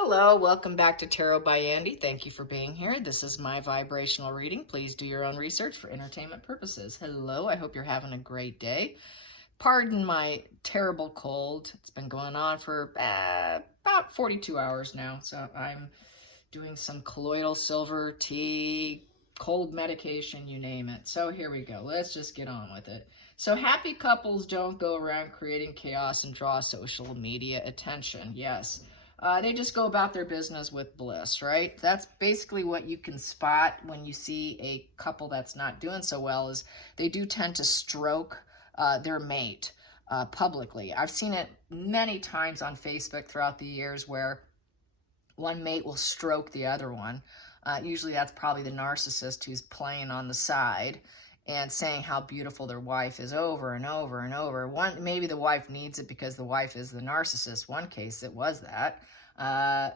Hello, welcome back to Tarot by Andy. Thank you for being here. This is my vibrational reading. Please do your own research for entertainment purposes. Hello, I hope you're having a great day. Pardon my terrible cold. It's been going on for about 42 hours now, so I'm doing some colloidal silver tea, cold medication, you name it. So here we go. Let's just get on with it. So happy couples don't go around creating chaos and draw social media attention. Yes. They just go about their business with bliss, right? That's basically what you can spot when you see a couple that's not doing so well, is they do tend to stroke their mate publicly. I've seen it many times on Facebook throughout the years where one mate will stroke the other one. Usually that's probably the narcissist who's playing on the side and saying how beautiful their wife is over and over and over. Maybe the wife needs it because the wife is the narcissist. One case, it was that.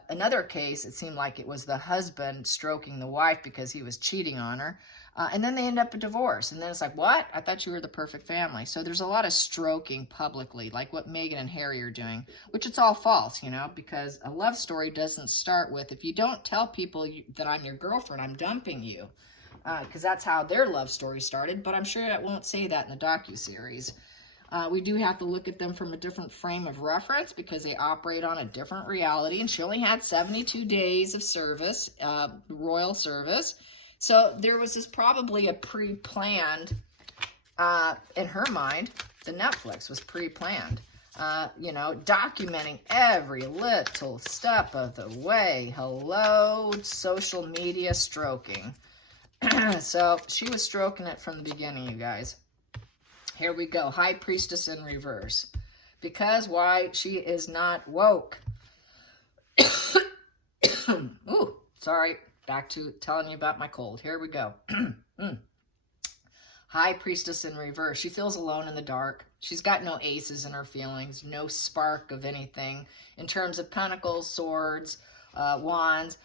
Another case, it seemed like it was the husband stroking the wife because he was cheating on her. And then they end up a divorce. And then it's like, what? I thought you were the perfect family. So there's a lot of stroking publicly, like what Meghan and Harry are doing, which it's all false, because a love story doesn't start with, if you don't tell people that I'm your girlfriend, I'm dumping you. Because that's how their love story started, but I'm sure it won't say that in the docuseries. We do have to look at them from a different frame of reference because they operate on a different reality, and she only had 72 days of service, royal service. So there was probably a pre-planned, in her mind, the Netflix was pre-planned, documenting every little step of the way. Hello, social media stroking. So she was stroking it from the beginning, you guys. Here we go. High Priestess in reverse. Because why? She is not woke. Ooh, sorry. Back to telling you about my cold. Here we go. High Priestess in reverse. She feels alone in the dark. She's got no aces in her feelings, no spark of anything. In terms of pentacles, swords, wands,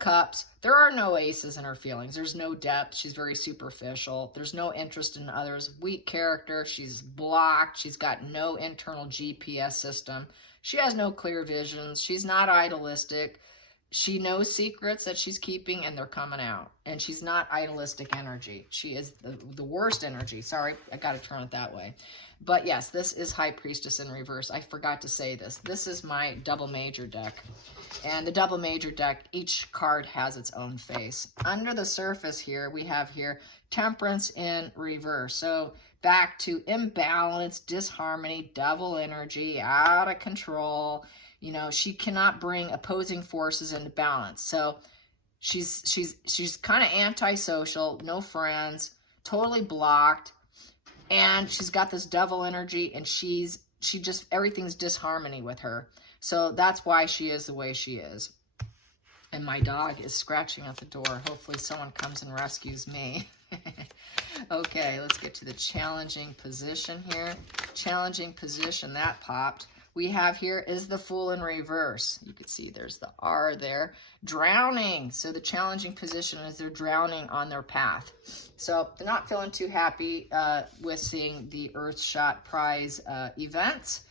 cups, there are no aces in her feelings. There's no depth. She's very superficial. There's no interest in others. Weak character. She's blocked. She's got no internal GPS system. She has no clear visions. She's not idealistic. She knows secrets that she's keeping, and they're coming out. And she's not idealistic energy. She is the worst energy. Sorry, I got to turn it that way. But yes, this is High Priestess in reverse. I forgot to say this. This is my double major deck. And the double major deck, each card has its own face. Under the surface here, we have here Temperance in reverse. So back to imbalance, disharmony, devil energy, out of control. She cannot bring opposing forces into balance. So she's kind of antisocial, no friends, totally blocked. And she's got this devil energy, and she just, everything's disharmony with her. So that's why she is the way she is. And my dog is scratching at the door. Hopefully someone comes and rescues me. Okay, let's get to the challenging position here. Challenging position, that popped. We have here is the Fool in reverse. You can see there's the R there. Drowning. So the challenging position is they're drowning on their path. So they're not feeling too happy with seeing the Earthshot prize events.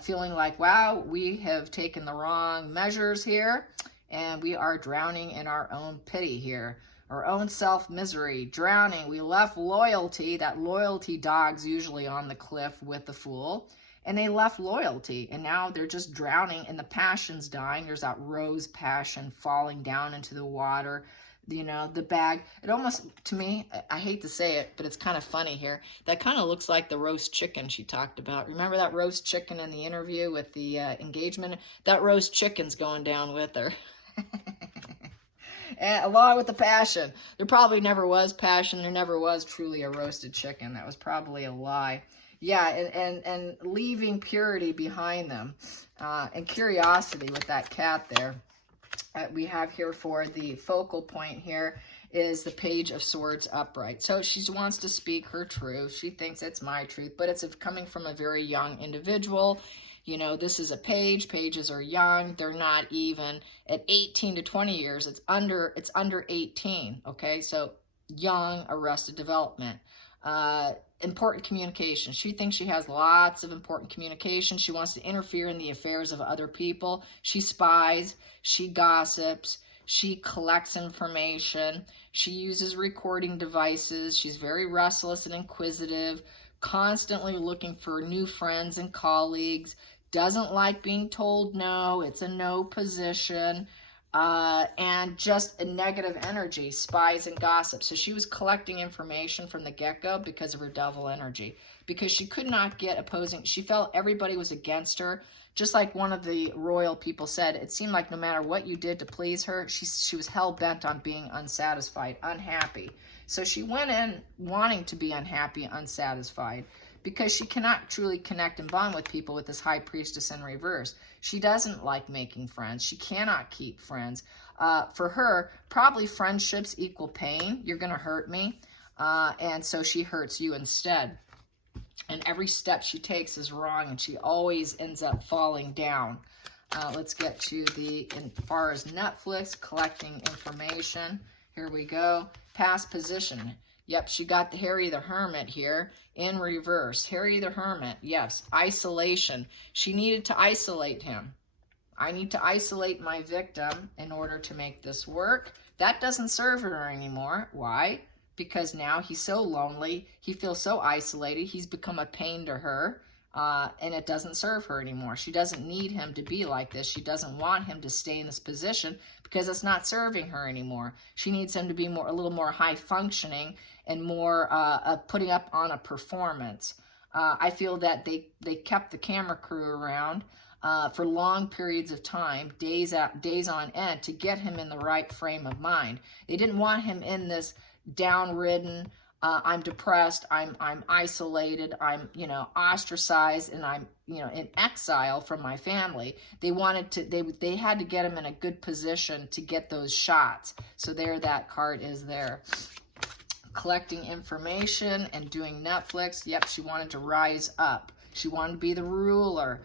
Feeling like, wow, we have taken the wrong measures here, and we are drowning in our own pity here. Our own self-misery. Drowning. We left loyalty. That loyalty dog's usually on the cliff with the Fool. And they left loyalty, and now they're just drowning, and the passion's dying. There's that rose passion falling down into the water, the bag. It almost, to me, I hate to say it, but it's kind of funny here. That kind of looks like the roast chicken she talked about. Remember that roast chicken in the interview with the engagement? That roast chicken's going down with her. And along with the passion. There probably never was passion. There never was truly a roasted chicken. That was probably a lie. Yeah, and leaving purity behind them, and curiosity with that cat there. We have here for the focal point here is the Page of Swords upright. So she wants to speak her truth. She thinks it's my truth, but it's coming from a very young individual. This is a page. Pages are young. They're not even at 18 to 20 years. It's under 18. Okay, so young, arrested development. Important communication. She thinks she has lots of important communication. She wants to interfere in the affairs of other people. She spies. She gossips. She collects information. She uses recording devices. She's very restless and inquisitive, constantly looking for new friends and colleagues. Doesn't like being told no. It's a no position. And just a negative energy, spies and gossip. So she was collecting information from the get-go because of her devil energy, because she could not get opposing. She felt everybody was against her. Just like one of the royal people said, it seemed like no matter what you did to please her, she was hell-bent on being unsatisfied, unhappy. So she went in wanting to be unhappy, unsatisfied, because she cannot truly connect and bond with people with this high priestess in reverse. She doesn't like making friends. She cannot keep friends. For her, probably friendships equal pain. You're going to hurt me. And so she hurts you instead. And every step she takes is wrong, and she always ends up falling down. Let's get to as far as Netflix, collecting information. Here we go. Past position. Yep, she got the Harry the Hermit here in reverse. Harry the Hermit, yes. Isolation. She needed to isolate him. I need to isolate my victim in order to make this work. That doesn't serve her anymore. Why? Because now he's so lonely. He feels so isolated. He's become a pain to her. And it doesn't serve her anymore. She doesn't need him to be like this. She doesn't want him to stay in this position because it's not serving her anymore. She needs him to be a little more high functioning and more putting up on a performance. I feel that they kept the camera crew around for long periods of time, days on end, to get him in the right frame of mind. They didn't want him in this downridden, I'm depressed, I'm isolated, I'm, ostracized, and I'm, in exile from my family. They had to get him in a good position to get those shots. So there, that card is there. Collecting information and doing Netflix. Yep, she wanted to rise up. She wanted to be the ruler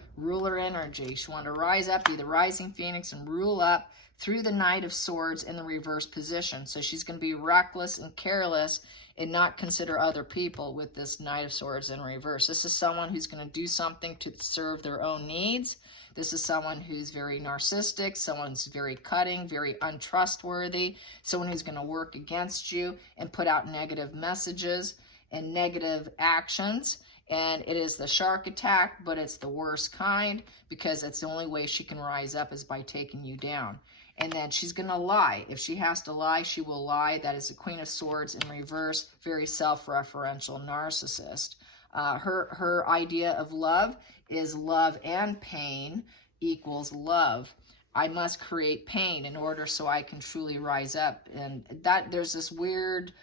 energy. She wanted to rise up, be the rising phoenix, and rule up through the Knight of Swords in the reverse position. So she's going to be reckless and careless and not consider other people with this Knight of Swords in reverse. This is someone who's going to do something to serve their own needs. This is someone who's very narcissistic, someone who's very cutting, very untrustworthy, someone who's going to work against you and put out negative messages and negative actions. And it is the shark attack, but it's the worst kind, because it's the only way she can rise up is by taking you down. And then she's going to lie. If she has to lie, she will lie. That is the Queen of Swords in reverse, very self-referential narcissist. Her idea of love is love and pain equals love. I must create pain in order so I can truly rise up. And that there's this weird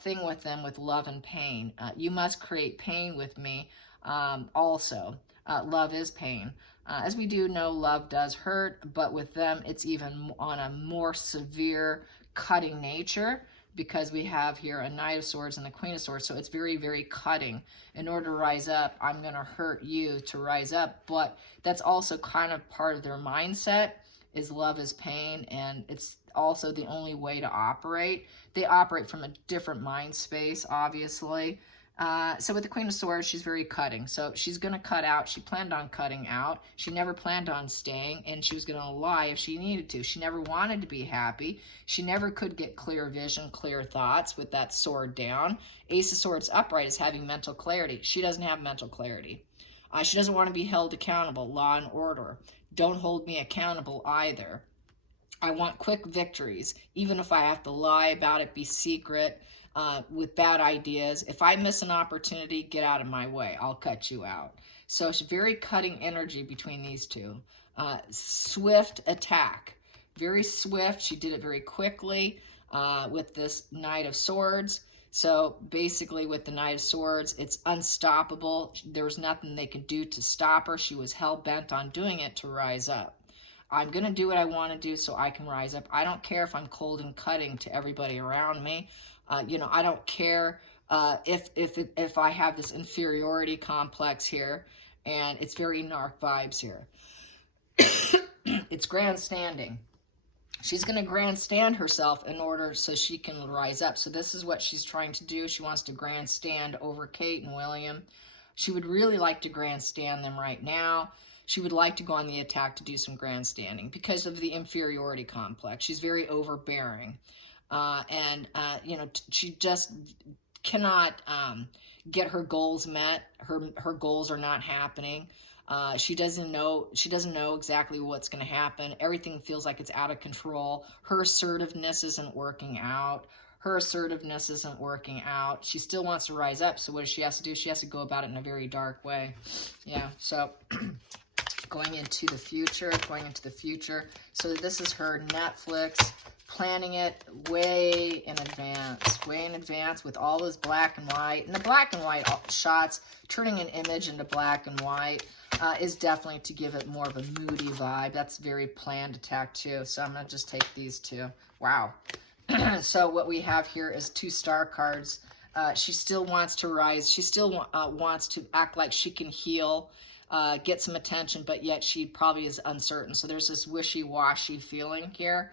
thing with them with love and pain. You must create pain with me also. Love is pain. As we do know, love does hurt, but with them, it's even on a more severe cutting nature, because we have here a Knight of Swords and a Queen of Swords. So it's very, very cutting. In order to rise up, I'm going to hurt you to rise up. But that's also kind of part of their mindset, is love is pain, and it's also the only way to operate. They operate from a different mind space, obviously. So with the Queen of Swords, she's very cutting. So she's going to cut out. She planned on cutting out. She never planned on staying, and she was going to lie if she needed to. She never wanted to be happy. She never could get clear vision, clear thoughts with that sword down. Ace of Swords upright is having mental clarity. She doesn't have mental clarity. She doesn't want to be held accountable, law and order. Don't hold me accountable either. I want quick victories, even if I have to lie about it, be secret, with bad ideas. If I miss an opportunity, get out of my way. I'll cut you out. So it's very cutting energy between these two. Swift attack. Very swift. She did it very quickly with this Knight of Swords. So basically with the Knight of Swords, it's unstoppable. There was nothing they could do to stop her. She was hell-bent on doing it to rise up. I'm going to do what I want to do so I can rise up. I don't care if I'm cold and cutting to everybody around me. I don't care if I have this inferiority complex here, and it's very narc vibes here. It's grandstanding. She's going to grandstand herself in order so she can rise up. So this is what she's trying to do. She wants to grandstand over Kate and William. She would really like to grandstand them right now. She would like to go on the attack to do some grandstanding because of the inferiority complex. She's very overbearing. You know, she just cannot get her goals met. Her goals are not happening. She doesn't know exactly what's going to happen. Everything feels like it's out of control. Her assertiveness isn't working out. She still wants to rise up. So what does she have to do? She has to go about it in a very dark way. Yeah. So going into the future. So this is her Netflix, planning it way in advance with all this black and white. And the black and white shots, turning an image into black and white, is definitely to give it more of a moody vibe. That's very planned attack too. So I'm going to just take these two. Wow. So what we have here is 2 star cards. She still wants to rise. She still wants to act like she can heal, get some attention, but yet she probably is uncertain. So there's this wishy-washy feeling here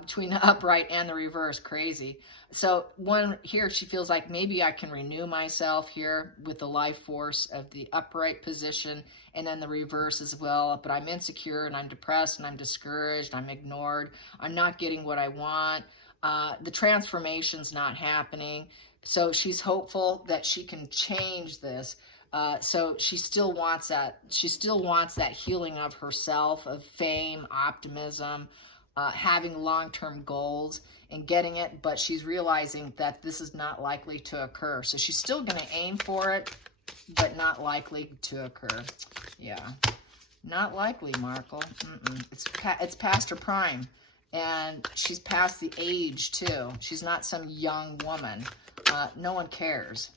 between the upright and the reverse. Crazy. So one here, she feels like maybe I can renew myself here with the life force of the upright position, and then the reverse as well. But I'm insecure and I'm depressed and I'm discouraged. I'm ignored. I'm not getting what I want. The transformation's not happening. So she's hopeful that she can change this. So she still wants that. She still wants that healing of herself, of fame, optimism, having long-term goals and getting it, but she's realizing that this is not likely to occur. So she's still going to aim for it, but not likely to occur. Yeah. Not likely, Markle. It's past her prime. And she's past the age, too. She's not some young woman. No one cares.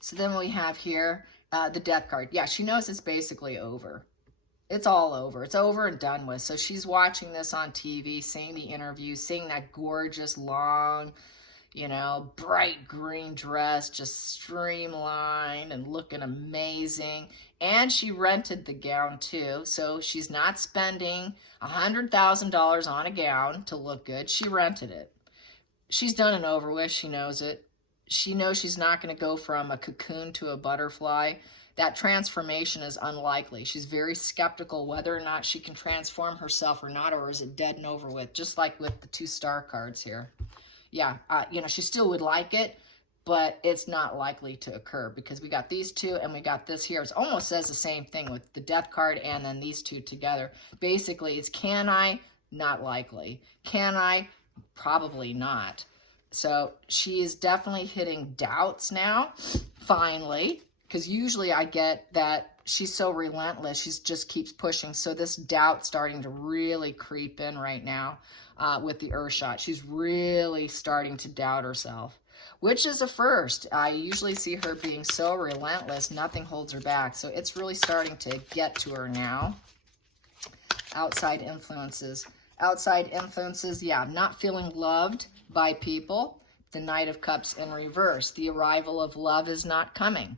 So then we have here the death card. Yeah, she knows it's basically over. It's all over. It's over and done with. So she's watching this on TV, seeing the interview, seeing that gorgeous, long, you know, bright green dress, just streamlined and looking amazing. And she rented the gown too. So she's not spending $100,000 on a gown to look good. She rented it. She's done and over with. She knows it. She knows she's not going to go from a cocoon to a butterfly. That transformation is unlikely. She's very skeptical whether or not she can transform herself or not, or is it dead and over with, just like with the 2 star cards here. Yeah, you know, she still would like it, but it's not likely to occur because we got these two and we got this here. It almost says the same thing with the death card and then these two together. Basically, it's can I? Not likely. Can I? Probably not. So she is definitely hitting doubts now, finally, because usually I get that she's so relentless. She just keeps pushing. So this doubt starting to really creep in right now with the Earthshot. She's really starting to doubt herself, which is a first. I usually see her being so relentless, nothing holds her back. So it's really starting to get to her now. Outside influences. Outside influences, yeah, not feeling loved by people. The Knight of Cups in reverse. The arrival of love is not coming.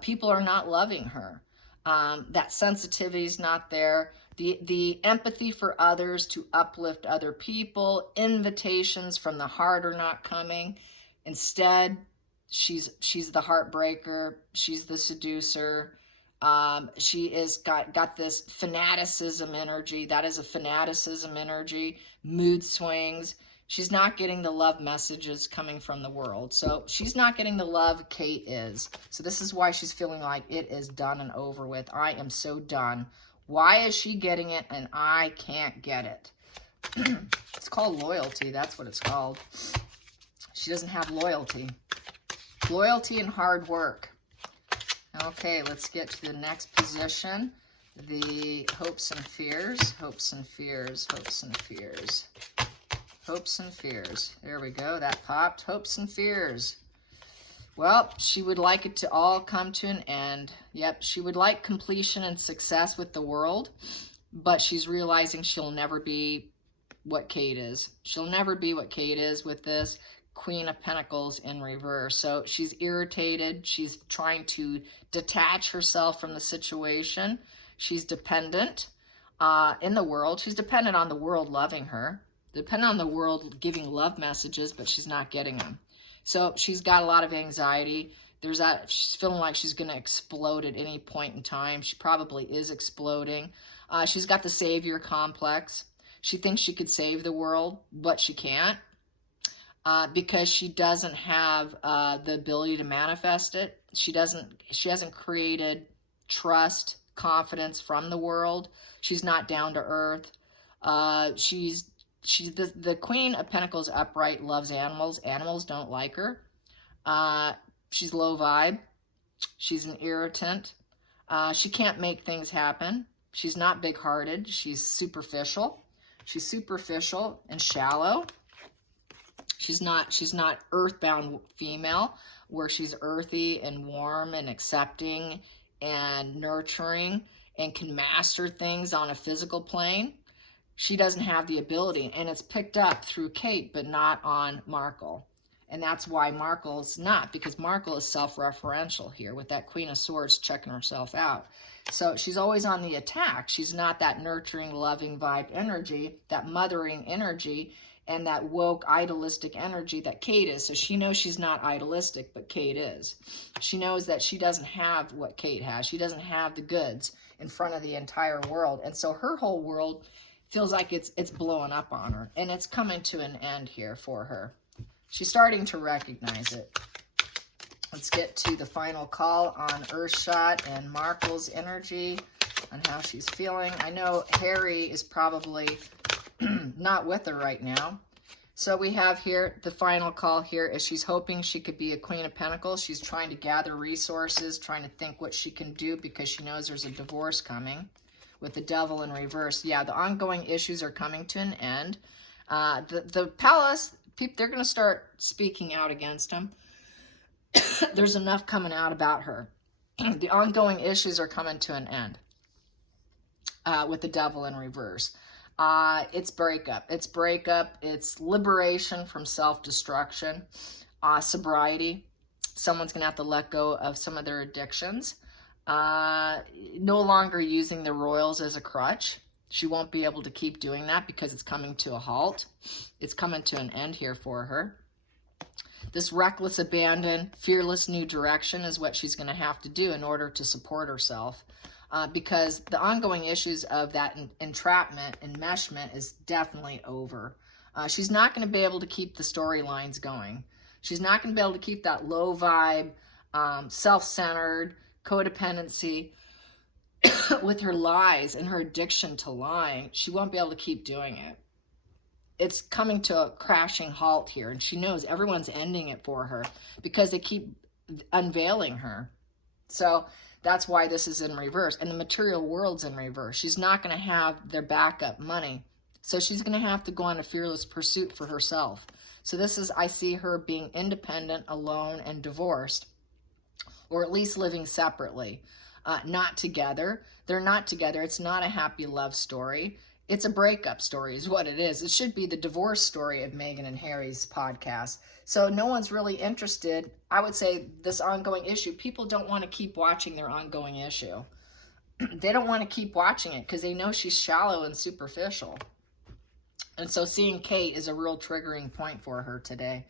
People are not loving her. That sensitivity is not there. The empathy for others to uplift other people, invitations from the heart are not coming. Instead, she's the heartbreaker. She's the seducer. She is got this fanaticism energy. That is a fanaticism energy. Mood swings. She's not getting the love messages coming from the world. So she's not getting the love Kate is. So this is why she's feeling like it is done and over with. I am so done. Why is she getting it and I can't get it? It's called loyalty. That's what it's called. She doesn't have loyalty. Loyalty and hard work. Okay, let's get to the next position. The hopes and fears. Hopes and fears. Hopes and fears. Hopes and fears. There we go. That popped. Hopes and fears. Well, she would like it to all come to an end. Yep, she would like completion and success with the world, but she's realizing she'll never be what Kate is. She'll never be what Kate is with this Queen of Pentacles in reverse. So she's irritated. She's trying to detach herself from the situation. She's dependent. in the world. She's dependent on the world loving her, dependent on the world giving love messages, but she's not getting them. So she's got a lot of anxiety. There's that, she's feeling like she's going to explode at any point in time. She probably is exploding. She's got the savior complex. She thinks she could save the world, but she can't, because she doesn't have the ability to manifest it. She hasn't created trust, confidence from the world. She's not down to earth. The Queen of Pentacles upright loves animals. Animals don't like her. She's low vibe. She's an irritant. She can't make things happen. She's not big-hearted. She's superficial. She's superficial and shallow. She's not earthbound female, where she's earthy and warm and accepting and nurturing and can master things on a physical plane. She doesn't have the ability, and it's picked up through Kate, but not on Markle. And that's why Markle's not, because Markle is self-referential here with that Queen of Swords checking herself out. So she's always on the attack. She's not that nurturing, loving vibe energy, that mothering energy, and that woke, idealistic energy that Kate is. So she knows she's not idealistic, but Kate is. She knows that she doesn't have what Kate has. She doesn't have the goods in front of the entire world. And so her whole world feels like it's blowing up on her. And it's coming to an end here for her. She's starting to recognize it. Let's get to the final call on Earthshot and Markle's energy and how she's feeling. I know Harry is probably not with her right now. So we have here, the final call here is she's hoping she could be a Queen of Pentacles. She's trying to gather resources, trying to think what she can do because she knows there's a divorce coming with the Devil in reverse. Yeah, the ongoing issues are coming to an end. The Palace, they're going to start speaking out against him. There's enough coming out about her. The ongoing issues are coming to an end with the Devil in reverse. It's breakup. It's liberation from self-destruction, sobriety. Someone's going to have to let go of some of their addictions. No longer using the royals as a crutch. She won't be able to keep doing that because it's coming to a halt. It's coming to an end here for her. This reckless abandon, fearless new direction is what she's going to have to do in order to support herself. Because the ongoing issues of that entrapment, enmeshment is definitely over. She's not going to be able to keep the storylines going. She's not going to be able to keep that low vibe, self-centered, codependency with her lies and her addiction to lying. She won't be able to keep doing it. It's coming to a crashing halt here, and she knows everyone's ending it for her because they keep unveiling her. So that's why this is in reverse, and the material world's in reverse. She's not going to have their backup money, so she's going to have to go on a fearless pursuit for herself. So this is, I see her being independent, alone, and divorced, or at least living separately. Not together. They're not together. It's not a happy love story. It's a breakup story is what it is. It should be the divorce story of Meghan and Harry's podcast. So no one's really interested. I would say this ongoing issue, people don't want to keep watching their ongoing issue. They don't want to keep watching it because they know she's shallow and superficial. And so seeing Kate is a real triggering point for her today.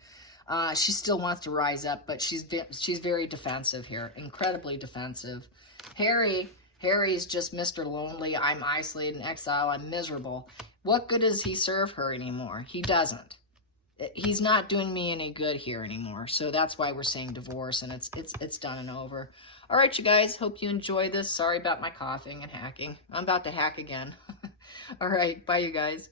She still wants to rise up, but she's very defensive here, incredibly defensive. Harry's just Mr. Lonely. I'm isolated in exile. I'm miserable. What good does he serve her anymore? He doesn't. He's not doing me any good here anymore. So that's why we're saying divorce, and it's done and over. All right, you guys. Hope you enjoy this. Sorry about my coughing and hacking. I'm about to hack again. All right. Bye, you guys.